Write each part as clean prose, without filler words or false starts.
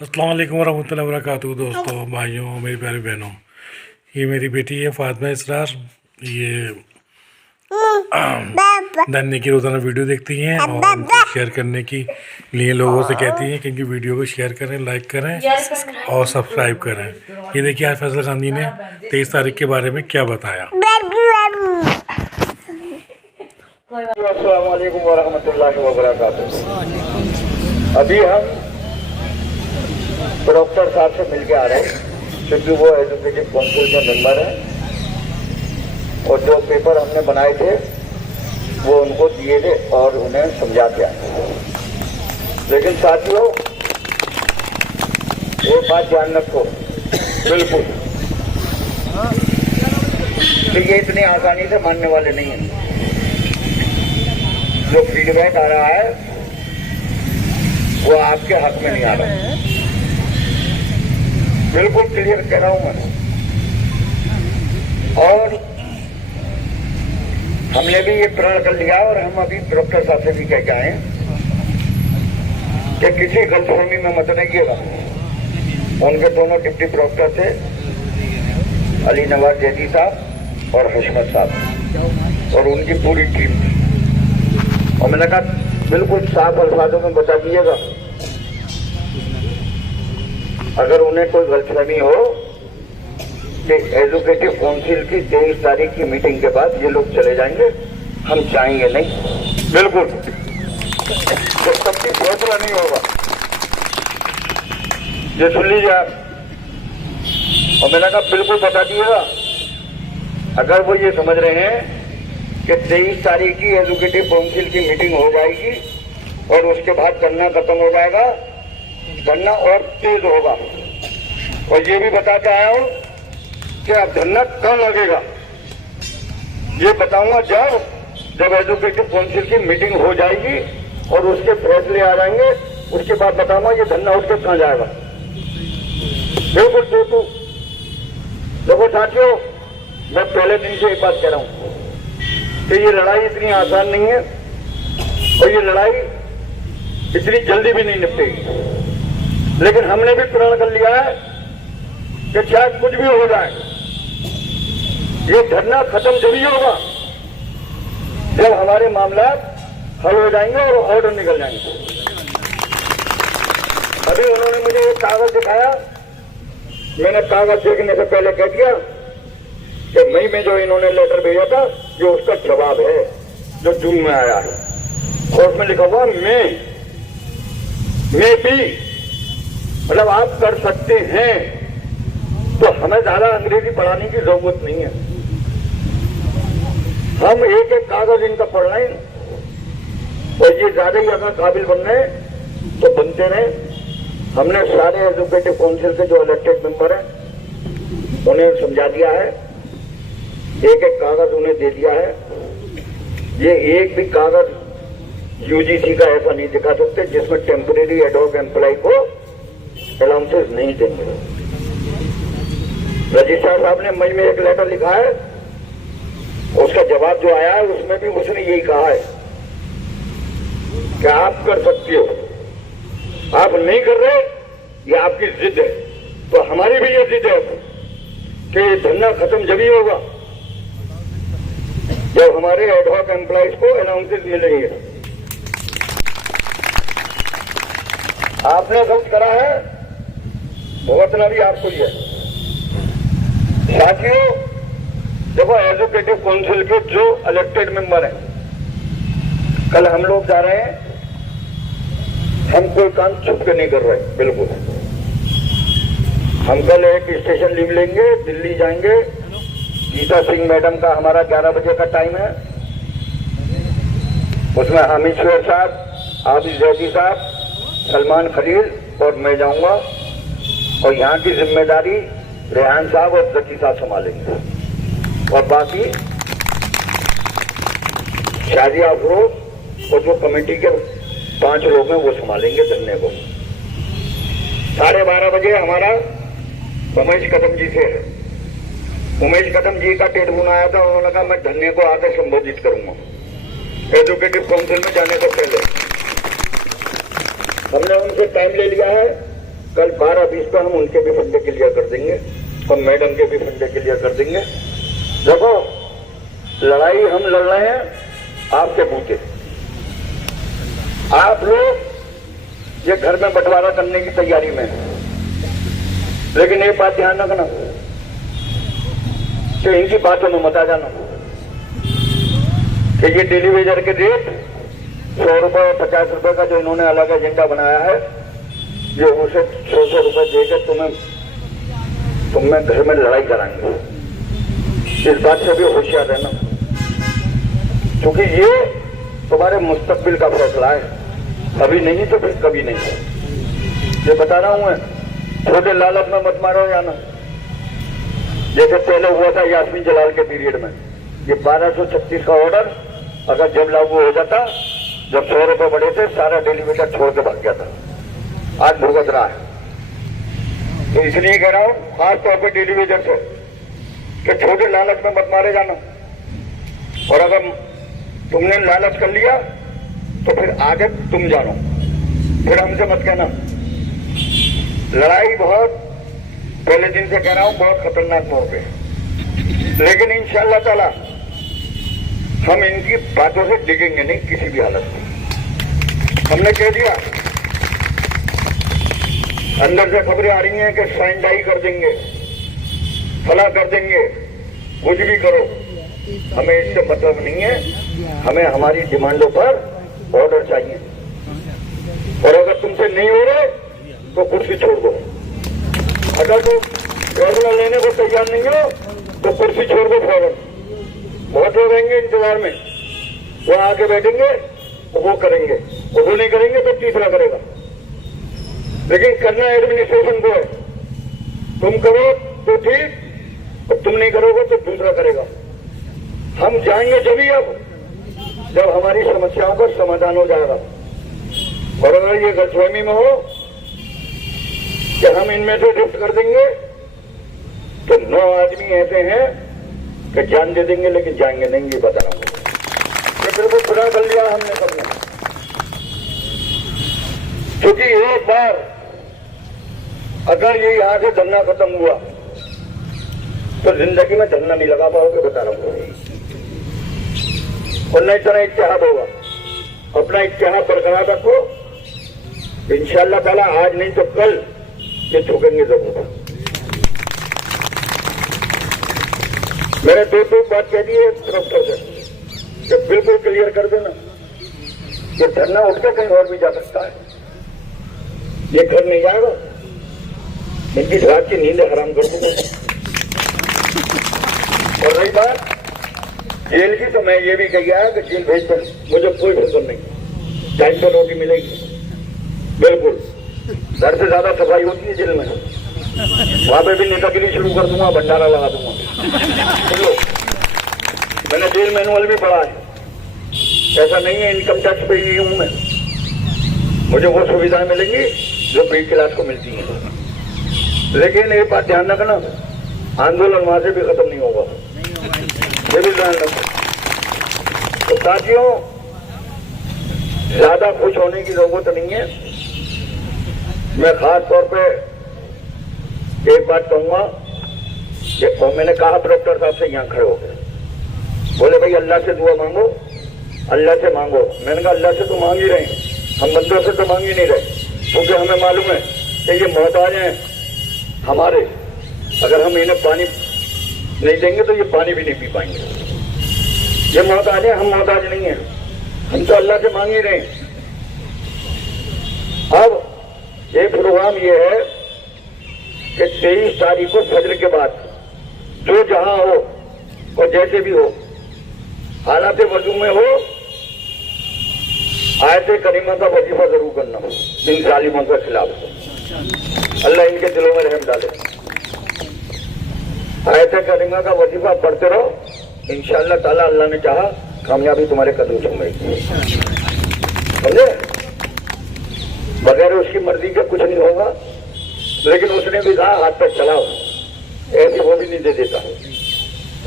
अस्सलाम वालेकुम वरहमतुल्लाहि वबरकातुहू। दोस्तों, भाइयों, मेरी प्यारी बहनों, ये मेरी बेटी है फातिमा इसरार। ये धन्य की रोज़ाना वीडियो देखती हैं और उनको शेयर करने के लिए लोगों से कहती हैं क्योंकि वीडियो को शेयर करें, लाइक करें और सब्सक्राइब करें। ये देखिए आज फैसल गांधी ने 23 तारीख के बारे में क्या बताया। अस्सलाम वालेकुम वरहमतुल्लाहि वबरकातुहू। अभी हम डॉक्टर साहब से मिल के आ रहे हैं क्योंकि वो एजुकेटिव काउंसिल के मेंबर हैं और जो पेपर हमने बनाए थे वो उनको दिए थे और उन्हें समझा के आए। लेकिन साथियों, एक बात ध्यान रखो बिल्कुल कि ये इतनी आसानी से मानने वाले नहीं हैं। जो फीडबैक आ रहा है वो आपके हक में नहीं आ रहा। बिल्कुल क्लियर कह रहा हूं मैं। और हमने भी ये प्रण कर लिया और हम अभी डॉक्टर साहब से भी कह के आए कि किसी गलतफहमी में मत रहिएगा। उनके दोनों डिप्टी डॉक्टर थे, अली नवाज जैदी साहब और हशमत साहब, और उनकी पूरी टीम थी। और मैंने कहा बिल्कुल साफ अल्फाजों में बता दीजिएगा, अगर उन्हें कोई गलतफहमी हो कि एजुकेटिव काउंसिल की 23 तारीख की मीटिंग के बाद ये लोग चले जाएंगे, हम चाहेंगे नहीं। बिल्कुल तो सबकी फैसला नहीं होगा, ये सुन लीजिए आप। और मैंने कहा बिल्कुल बता दिएगा, अगर वो ये समझ रहे हैं कि 23 तारीख की एजुकेटिव काउंसिल की मीटिंग हो जाएगी और उसके बाद धरना खत्म हो जाएगा, धरना और तेज होगा। और ये भी बताते आया हूं कि अब धरना कब लगेगा ये बताऊंगा जब एजुकेटिव काउंसिल की मीटिंग हो जाएगी और उसके फैसले आ जाएंगे, उसके बाद बताऊंगा ये धरना उठ के कहां जाएगा। बिल्कुल देखो साथियों, मैं पहले दिन से एक बात कह रहा हूं कि ये लड़ाई इतनी आसान नहीं है और ये लड़ाई इतनी जल्दी भी नहीं निपटेगी। लेकिन हमने भी प्रण कर लिया है कि चाहे कुछ भी हो जाए, ये धरना खत्म जब ही होगा जब हमारे मामला हल हो जाएंगे और ऑर्डर निकल जाएंगे। अभी उन्होंने मुझे एक कागज दिखाया, मैंने कागज देखने से पहले कह दिया कि मई में जो इन्होंने लेटर भेजा था ये उसका जवाब है जो जून में आया है, और उसमें लिखा हुआ मैं भी, मतलब आप कर सकते हैं। तो हमें ज्यादा अंग्रेजी पढ़ाने की जरूरत नहीं है, हम एक एक कागज इनका पढ़ रहे हैं और ये ज्यादा ही अगर काबिल बन रहे तो बनते रहे। हमने सारे एजुकेटिव काउंसिल के जो इलेक्टेड मेंबर हैं उन्हें समझा दिया है, एक एक कागज उन्हें दे दिया है। ये एक भी कागज यूजीसी का ऐसा नहीं दिखा सकते जिसमें टेम्परेरी एडहॉक एम्प्लॉय को अलाउंसेस नहीं देंगे। रजिस्ट्रार साहब ने मई में एक लेटर लिखा है, उसका जवाब जो आया है उसमें भी उसने यही कहा है कि आप कर सकते हो, आप नहीं कर रहे, ये आपकी जिद है। तो हमारी भी ये जिद है कि धरना खत्म जब ही होगा जब हमारे एडहॉक एम्प्लॉयज को अलाउंसेस मिलेंगे। आपने गलत करा है, भुगतना भी आपको ही है। साथियों देखो, एजुकेटिव काउंसिल के जो इलेक्टेड मेंबर हैं, कल हम लोग जा रहे हैं, हम कोई काम छुप के नहीं कर रहे। बिल्कुल हम कल एक स्टेशन लीव लेंगे, दिल्ली जाएंगे। गीता सिंह मैडम का हमारा 11 बजे का टाइम है, उसमें हामिश्वर साहब, आबिद जैदी साहब, सलमान खलील और मैं जाऊंगा, और यहाँ की जिम्मेदारी रेहान साहब और जकी साहब संभालेंगे, और बाकी शाजिया अफरोज और जो कमेटी के 5 लोग हैं वो संभालेंगे धरने को। 12:30 बजे हमारा उमेश कदम जी से है। उमेश कदम जी का टेलीफोन आया था, उन्होंने कहा मैं धरने को आकर संबोधित करूंगा एजुकेटिव काउंसिल में जाने से पहले। हमने उनसे टाइम ले लिया है कल 12:20 को हम उनके भी फंडे क्लियर कर देंगे और मैडम के भी फंडे क्लियर कर देंगे। देखो, लड़ाई हम लड़ रहे हैं आपके बूते। आप लोग ये घर में बंटवारा करने की तैयारी में हैं, लेकिन एक बात ध्यान रखना कि इनकी बातों में मत आ जाना कि ये डेली वेजर के रेट 100 रुपए और 50 रुपए का जो इन्होंने अलग एजेंडा बनाया है, ये उसे 100 रुपए देकर तुम्हें घर में लड़ाई कराएंगे। इस बात से भी होशियार रहना, क्योंकि ये तुम्हारे मुस्तकबिल का फैसला है, अभी नहीं तो फिर कभी नहीं। ये बता रहा हूं मैं, छोटे लालच में मत मारो जाना। जैसे पहले हुआ था यास्मीन जलाल के पीरियड में, ये 1236 का ऑर्डर अगर जब लागू हो जाता, जब 100 रुपए बढ़े थे, सारा डेलीवेटर छोड़ के भाग गया था। आज भुगत रहा है। तो इसलिए कह रहा हूं खास तौर पर डेलीवेटर से कि छोटे लालच में मत मारे जाना, और अगर तुमने लालच कर लिया तो फिर आगे तुम जानो, फिर हमसे मत कहना। लड़ाई बहुत पहले दिन से कह रहा हूं बहुत खतरनाक मोड़ पे, लेकिन इंशाअल्लाह ताला हम इनकी बातों से डिगेंगे नहीं किसी भी हालत में। हमने कह दिया, अंदर से खबरें आ रही हैं कि साइन डाई कर देंगे, फला कर देंगे, कुछ भी करो, हमें इससे मतलब नहीं है। हमें हमारी डिमांडों पर ऑर्डर चाहिए, और अगर तुमसे नहीं हो रहे तो कुर्सी छोड़ दो। अगर तुम फैसला लेने को तैयार नहीं हो तो कुर्सी छोड़ दो फौरन। बहुत लोग रहेंगे इंतजार में, वो आके बैठेंगे, वो करेंगे, वो नहीं करेंगे तो तीसरा करेगा। लेकिन करना एडमिनिस्ट्रेशन को है, तुम करो तो ठीक, और तुम नहीं करोगे तो दूसरा करेगा। हम जाएंगे जभी अब जब हमारी समस्याओं का समाधान हो जाएगा। और अगर ये गलतफहमी में हो कि हम इनमें से शिफ्ट कर देंगे, तो 9 आदमी ऐसे हैं कि जान दे देंगे लेकिन जाएंगे नहीं, ये बता रहा हूं। ये बिल्कुल खुदा कर लिया हमने सबने, क्योंकि एक बार अगर ये यहां से धरना खत्म हुआ तो जिंदगी में धरना नहीं लगा पाओगे, बता रहा हूं। और नहीं तरह इत्तेहाद होगा, अपना इत्तेहाद बरकरार रखो। इंशाअल्लाह ताला आज नहीं तो कल ये ठोकेंगे जरूर। मैंने दो बात कह दी है प्रोफेसर से कि बिल्कुल क्लियर कर देना, ये धरना उठकर कहीं और भी जा सकता है, ये घर नहीं जाएगा। इनकी रात की नींद हराम कर दूंगा। और रही बात जेल की, तो मैं ये भी कह गया कि जेल भेज दो, मुझे कोई फिक्र नहीं, टाइम पर रोटी मिलेगी बिल्कुल। घर से ज्यादा सफाई होती है जेल में, वहां पे भी नेतागिरी शुरू कर दूंगा, भंडारा लगा दूंगा। चलो, मैंने जेल मैनुअल भी पढ़ा है, ऐसा नहीं है इनकम टैक्स पे नहीं हूं मैं, मुझे वो सुविधाएं मिलेंगी जो प्री क्लास को मिलती हैं। लेकिन एक बात ध्यान रखना, आंदोलन वहां से भी खत्म नहीं होगा, ये भी ध्यान रखना। तो साथियों, ज्यादा खुश होने की जरूरत नहीं है। मैं खास तौर पे एक बात कहूंगा कि, और मैंने कहा प्रोफेसर साहब से यहाँ खड़े हो गए, बोले भाई अल्लाह से दुआ मांगो, अल्लाह से मांगो। मैंने कहा अल्लाह से तो मांग ही रहे हैं, हम बंदों से तो मांग ही नहीं रहे, क्योंकि हमें मालूम है कि ये मोहताज हैं हमारे। अगर हम इन्हें पानी नहीं देंगे तो ये पानी भी नहीं पी पाएंगे। ये मोहताज है, हम मोहताज नहीं है, हम तो अल्लाह से मांग ही रहे हैं। अब ये प्रोग्राम ये है कि 23 तारीख को फजर के बाद जो जहां हो और जैसे भी हो, हालात वजू में हो, आयत करीमा का वजीफा जरूर करना हो इन जालिमों के खिलाफ। अल्लाह इनके दिलों में रहम डाले। आयत करीमा का वजीफा पढ़ते रहो, इंशाअल्लाह ताला अल्लाह ने चाहा कामयाबी तुम्हारे कदम चूमेगी। समझे? बगैर उसकी मर्जी के कुछ नहीं होगा। लेकिन उसने भी कहा हाथ पे चलाओ, ऐसे वो भी नहीं दे देता।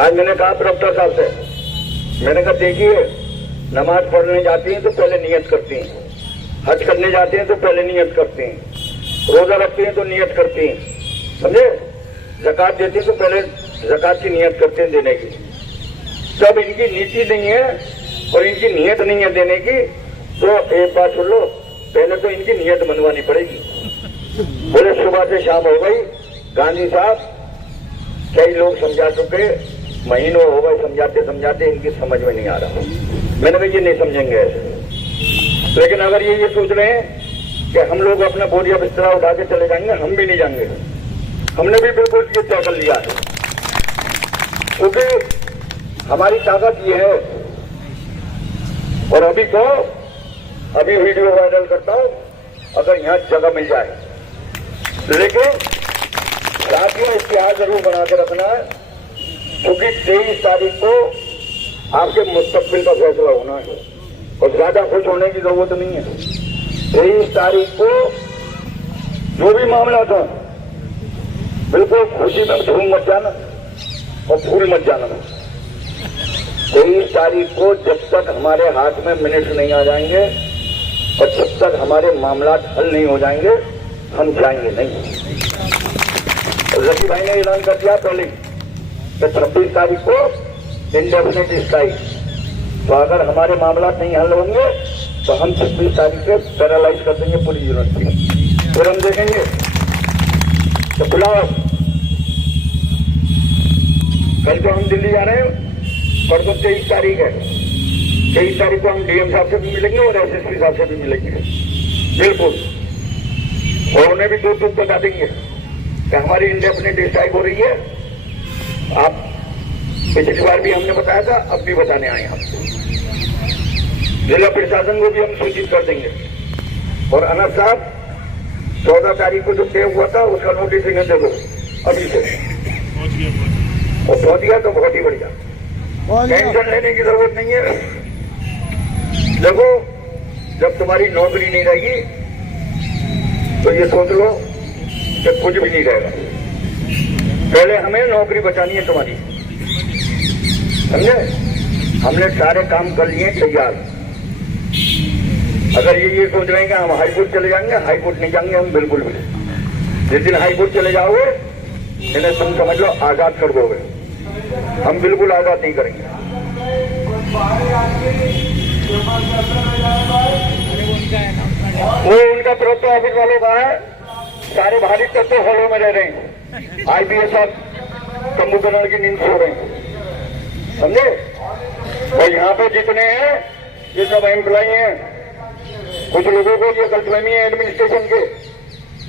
आज मैंने कहा प्रोफेसर साहब से, मैंने कहा देखिए, नमाज पढ़ने जाती हैं तो पहले नियत करती हैं, हज करने जाते हैं तो पहले नियत करते हैं, रोजा रखते हैं तो नियत करते हैं, समझे। ज़कात देते हैं तो पहले ज़कात की नियत करते हैं देने की। जब इनकी नीति नहीं है और इनकी नियत नहीं है देने की, तो एक बात सुन लो, पहले तो इनकी नियत बनवानी पड़ेगी। बोले सुबह से शाम हो गई, गांधी साहब कई लोग समझा चुके, महीनों हो गए समझाते समझाते, इनकी समझ में नहीं आ रहा। मैंने कहा ये नहीं समझेंगे ऐसे। लेकिन अगर ये सोच रहे हैं कि हम लोग अपना बोरिया बिस्तरा उठा के चले जाएंगे, हम भी नहीं जाएंगे। हमने भी बिल्कुल ये तय कर लिया है, क्योंकि हमारी ताकत ये है। और अभी वीडियो वायरल करता हूं, अगर यहाँ जगह मिल जाए। लेकिन साथियों इतिहास जरूर बना के रखना है, क्योंकि 23 तारीख को आपके मुस्तकबिल का फैसला होना है और ज्यादा खुश होने की जरूरत नहीं है। 23 तारीख को जो भी मामला था, बिल्कुल खुशी में झूम मत जाना और भूल मत जाना। 23 तारीख को जब तक हमारे हाथ में मिनट नहीं आ जाएंगे और जब तक हमारे मामला हल नहीं हो जाएंगे, हम जाएंगे नहीं। रफी भाई ने ऐलान कर दिया पहले कि 26 तारीख को इंडेफिनिट स्ट्राइक। तो अगर हमारे मामला नहीं हल होंगे तो हम 26 तारीख से पैरालाइज कर देंगे पूरी यूनिवर्सिटी। फिर हम देखेंगे तो बुलाओ। कल तो हम दिल्ली जा रहे हैं, परसों 23 तारीख है। 23 तारीख को हम डीएम साहब से भी मिलेंगे और एसएसपी साहब से भी मिलेंगे, बिल्कुल। और उन्हें भी दूर बता देंगे कि हमारी इंडेफिनिट स्ट्राइक हो रही है। आप पिछली बार भी हमने बताया था, अब भी बताने आए हम। जिला प्रशासन को भी हम सूचित कर देंगे। और अनंत साहब 14 तारीख को जो तय हुआ था उसका नोटिस इन्हें दे दो अभी से। और पहुंच गया तो बहुत ही बढ़िया, टेंशन लेने की जरूरत नहीं है। देखो, जब तुम्हारी नौकरी नहीं रहेगी तो ये सोच लो कि कुछ भी नहीं रहेगा। पहले हमें नौकरी बचानी है तुम्हारी, समझे। हमने सारे काम कर लिए तैयार। अगर ये सोच रहे हैं कि हम हाईकोर्ट चले जाएंगे, हाईकोर्ट नहीं जाएंगे हम बिल्कुल भी। जिस दिन हाईकोर्ट चले जाओगे, इन्हें तुम समझ लो आजाद कर दोगे। हम बिल्कुल आजाद नहीं करेंगे। वो उनका प्रोटो ऑफिस वालों का है, सारे भारी तत्व हॉलों में रह रहे हैं। आईपीएस साहब तंबूकरण की नींद सो रहे हैं, समझे। और यहाँ पे जितने हैं ये सब एम्प्लॉय हैं। कुछ लोगों को ये गलतफहमी है एडमिनिस्ट्रेशन के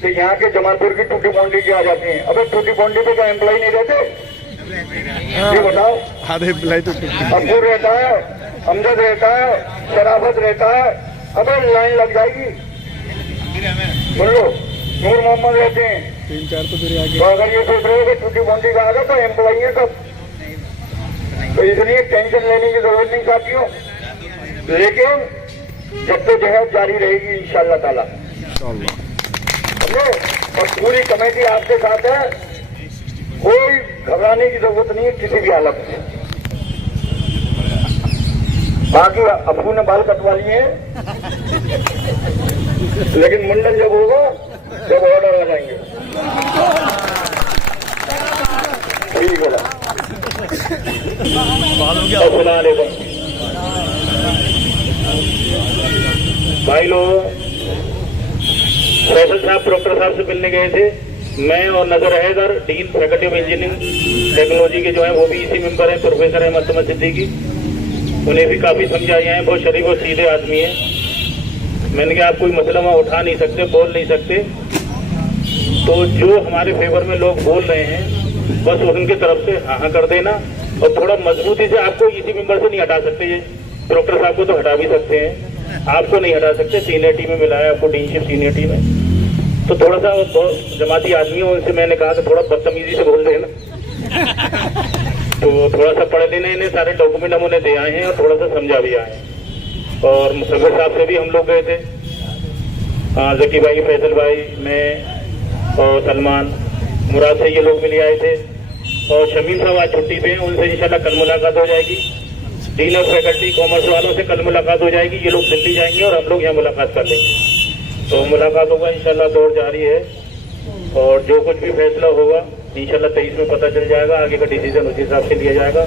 कि यहाँ के जमालपुर की टूटी बॉन्डी के आ जाते हैं। अबे टूटी बॉन्डी पे क्या एम्प्लॉय नहीं रहते? ये बताओ। अब्दुल रहता है, अमजद रहता है, शराफत रहता है। अबे लाइन लग जाएगी, सुन लो। नूर मोहम्मद रहते हैं 3-4 तो अगर ये सोच रहे हो कि टूटी बॉन्डी का आएगा तो एम्प्लॉय है सब। तो इसलिए टेंशन लेने की जरूरत नहीं साथियों। लेकिन जद्दोजहद जारी रहेगी इंशाअल्लाह ताला, समझे। और पूरी कमेटी आपके साथ है, कोई घबराने की जरूरत नहीं है किसी भी हालत में। बाकी अफू ने बाल कटवा लिए हैं, लेकिन मुंडन जब होगा जब ऑर्डर आ जाएंगे। ठीक है, भाई लोग फैसल साहब प्रोक्टर साहब से मिलने गए थे। मैं और Nazar Haider dean faculty of engineering technology के जो है वो भी इसी मेंबर है, प्रोफेसर अहमद समद सिद्दीकी। उन्हें भी काफी समझाए हैं, बहुत शरीफ और सीधे आदमी है। मैंने कहा आप कोई मसला वहाँ उठा नहीं सकते, बोल नहीं सकते, तो जो हमारे फेवर में लोग बोल रहे हैं बस उनके तरफ से हाँ कर देना। और थोड़ा मजबूती से, आपको इसी मेंबर से नहीं हटा सकते। ये प्रोक्टर साहब को तो हटा भी सकते हैं, आपको नहीं हटा सकते। सीनियरिटी में मिला है आपको, डीनशिप सीनियरिटी में। तो थोड़ा सा जमाती आदमी है, उनसे मैंने कहा कि थोड़ा बदतमीजी से बोल देना। तो थोड़ा सा पढ़ लेना, इन्हें सारे डॉक्यूमेंट हम उन्हें दे आए हैं और थोड़ा सा समझा भी आए हैं। और मुसव्विर साहब से भी हम लोग गए थे, जकी भाई, फैसल भाई, मैं और सलमान, मुराद से ये लोग मिले आए थे। और शमीम साहब आज छुट्टी पे हैं, उनसे इंशाल्लाह कल मुलाकात हो जाएगी। डीन ऑफ फैकल्टी कॉमर्स वालों से कल मुलाकात हो जाएगी। ये लोग दिल्ली जाएंगे और हम लोग यहाँ मुलाकात कर लेंगे। तो मुलाकातों का इंशाल्लाह दौर जारी है और जो कुछ भी फैसला होगा इंशाल्लाह 23 में पता चल जाएगा, आगे का डिसीजन उस हिसाब से लिया जाएगा।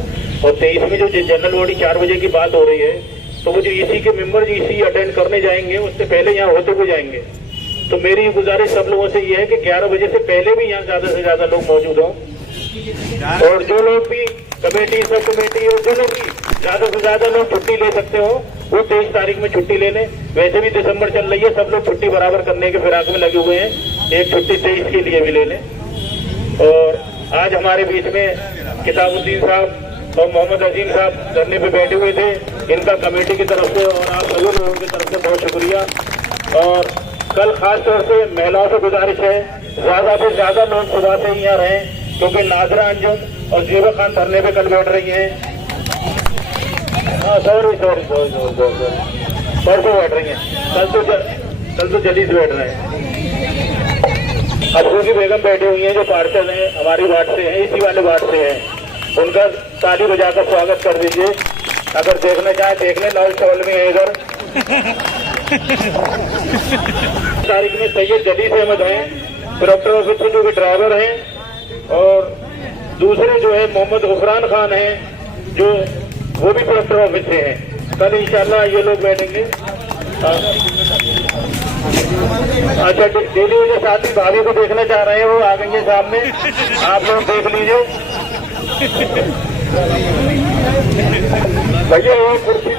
और 23 में जो जनरल बॉडी 4 बजे की बात हो रही है, तो वो जो ईसी के मेंबर जो ईसी अटेंड करने जाएंगे उससे पहले यहाँ होते हुए जाएंगे। तो मेरी गुजारिश सब लोगों से ये है कि 11 बजे से पहले भी यहाँ ज्यादा से ज्यादा लोग मौजूद हों और जो लोग भी कमेटी सब कमेटी और जो लोग भी ज्यादा से ज्यादा लोग छुट्टी ले सकते हो वो 23 तारीख में छुट्टी ले लें। वैसे भी दिसंबर चल रही है, सब लोग छुट्टी बराबर करने के फिराक में लगे हुए हैं, एक छुट्टी 23 के लिए भी ले लें। और आज हमारे बीच में किताबुद्दीन साहब और मोहम्मद अजीम साहब धरने पे बैठे हुए थे, इनका कमेटी की तरफ से और आप सभी लोगों की तरफ से बहुत शुक्रिया। और कल खास तौर से महिलाओं से गुजारिश है ज्यादा से ज्यादा लोग सुबह से यहाँ रहें, क्योंकि नाजरा अंजुम और जेबा खान धरने पे कल बैठ रही हैं। सॉरी परसों बैठ रही हैं, कल तो जल्दी से बैठ रहे हैं। अफरूकी बेगम बैठी हुई हैं जो पार्षद हैं, हमारी वार्ड से हैं, इसी वाले वार्ड से हैं। उनका ताली बजाकर स्वागत कर दीजिए, अगर देखना चाहे देख लें, नॉल स्टॉल में है इधर। तारीख में सैयद जलीस अहमद हैं, प्रोक्टर ऑफिस के जो भी ड्राइवर हैं, और दूसरे जो है मोहम्मद गुफरान खान हैं जो वो भी प्रोक्टर ऑफिस से हैं। कल इंशाल्लाह ये लोग बैठेंगे। अच्छा, डेली के साथ ही भाभी को देखना चाह रहे हैं, वो आ गई है सामने, आप लोग देख लीजिए। भैया वो कुर्सी